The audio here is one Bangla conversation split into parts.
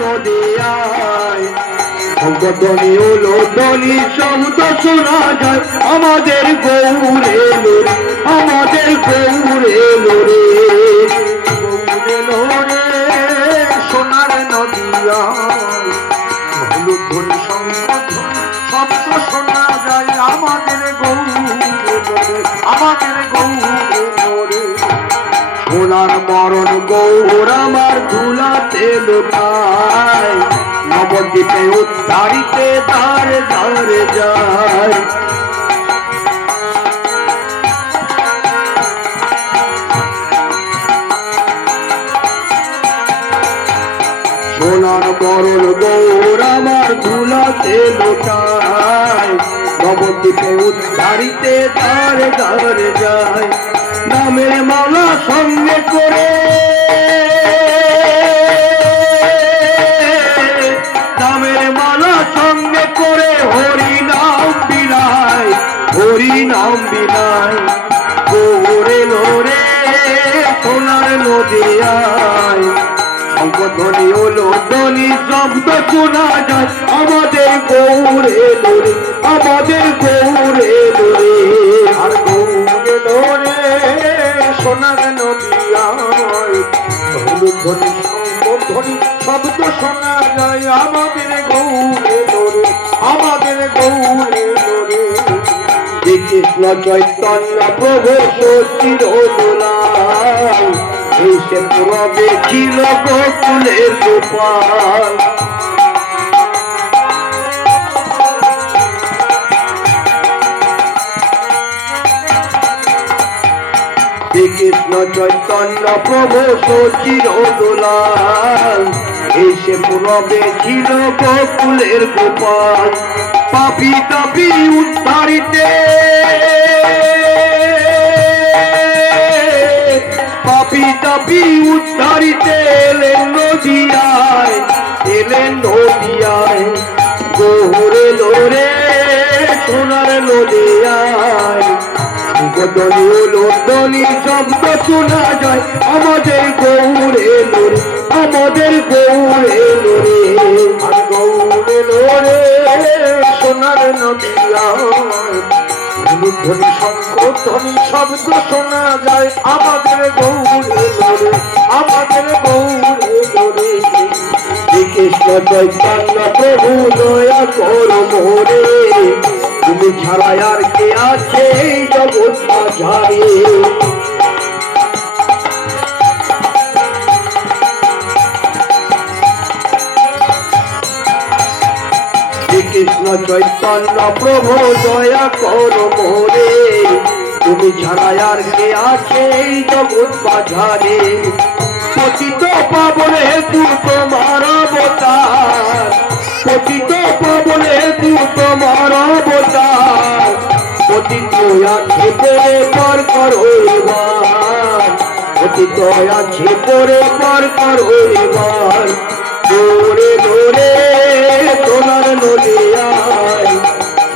নদিয়ায় শঙ্করধ্বনি উলুধ্বনি শব্দ শোনা যায় আমাদের গৌরে লোরে, আমাদের গৌরে লোরে, গৌরে লোরে সোনার নদিয়ায় উলুধ্বনি শঙ্করধ্বনি শব্দ শোনা যায় আমাদের গৌরে লোরে, আমাদের গৌরে লোরে। সোনার মরণ গৌর আমার ধুলাতে লুকায় নবদ্বীপে উদ্ধারিতে ধারে ধারে যায়। সোনার মরণ গৌর আমার ধুলাতে লুকায় নবদ্বীপে উদ্ধারিতে ধারে ধারে যায়। নামের মালা সঙ্গে করে, নামের মালা সঙ্গে করে হরি নাম বিনায়, হরি নাম বিনায় গৌরে লোরে সোনার নদিয়ায় শঙ্করধ্বনি উলুধ্বনি শব্দ শোনা যায় আমাদের গৌরে লোরে, আমাদের গৌরে লোরে। আর গৌরে লোরে সোনার নদিয়ায় উলুধ্বনি শঙ্করধ্বনি শব্দ শোনা যায় আমাদের গৌরে লোরে, আমাদের গৌরে লোরে। শ্রীকৃষ্ণ চৈতন্য প্রভু সচির দোলায় এসে প্রবে ছিল গোকুলের গোপাল। শ্রীকৃষ্ণ চৈতন্য প্রভু সচির দোলায় এসে প্রবে ছিল গোকুলের গোপাল। পাপি তাপি উদ্ধারিতে, পাপি তাপি উদ্ধারিতে এলেন নদিয়ায়, এলেন নদিয়ায় গৌরে লোরে সোনার নদিয়ায় শঙ্করধ্বনি উলুধ্বনি শব্দ শোনা যায় আমাদের গৌরে লোরে, আমাদের গৌরে লোরে। আর গৌরে লোরে সোনার নদিয়ায় উলুধ্বনি শঙ্করধ্বনি শব্দ শোনা যায় আমাদের গৌরে লোরে, আমাদের গৌরে লোরে। শ্রীকৃষ্ণ চৈতন্য প্রভু দয়া করো মোরে, তুমি ছাড়া আর কে আছে এই জগৎ মাঝারে। শ্রীকৃষ্ণ চৈতন্য প্রভু দয়া করো মোরে, তুমি ছাড়া আর কে আছে এই জগৎ বাজারে। পতিত পাবনে হেতু তোমার অবতার, পতিত পাবনে হেতু তোমার অবতার, পতিত আছে পরে পার করো এবার, পতিত আছে পরে পার করো এবার দৌড়ে দৌড়ে সোনার নদিয়ায়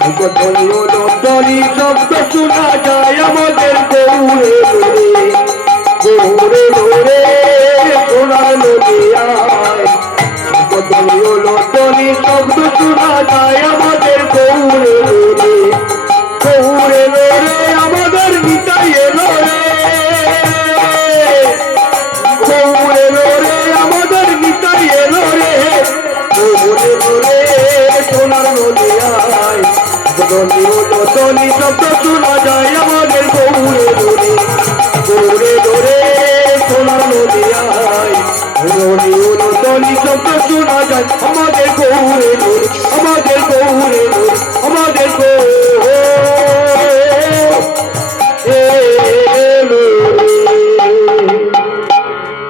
শঙ্করধ্বনি উলুধ্বনি শব্দ শোনা যায় আমাদের গৌরে লোরে, গৌরে লোরে সোনার নদিয়ায় শঙ্করধ্বনি উলুধ্বনি শব্দ শোনা যায় আমাদের গৌরে লোরে, গৌরে লোরে আমাদের নিতাই এলো রে, গৌরে লোরে আমাদের নিতাই এলো রে, গৌরে লোরে সোনার নদিয়ায় শঙ্করধ্বনি উলুধ্বনি শব্দ শোনা যায় আমাদের গৌরে লোরে, গৌরে লোরে সোনার নদিয়ায় শঙ্করধ্বনি উলুধ্বনি শব্দ শোনা যায় আমাদের গৌরে লোরে।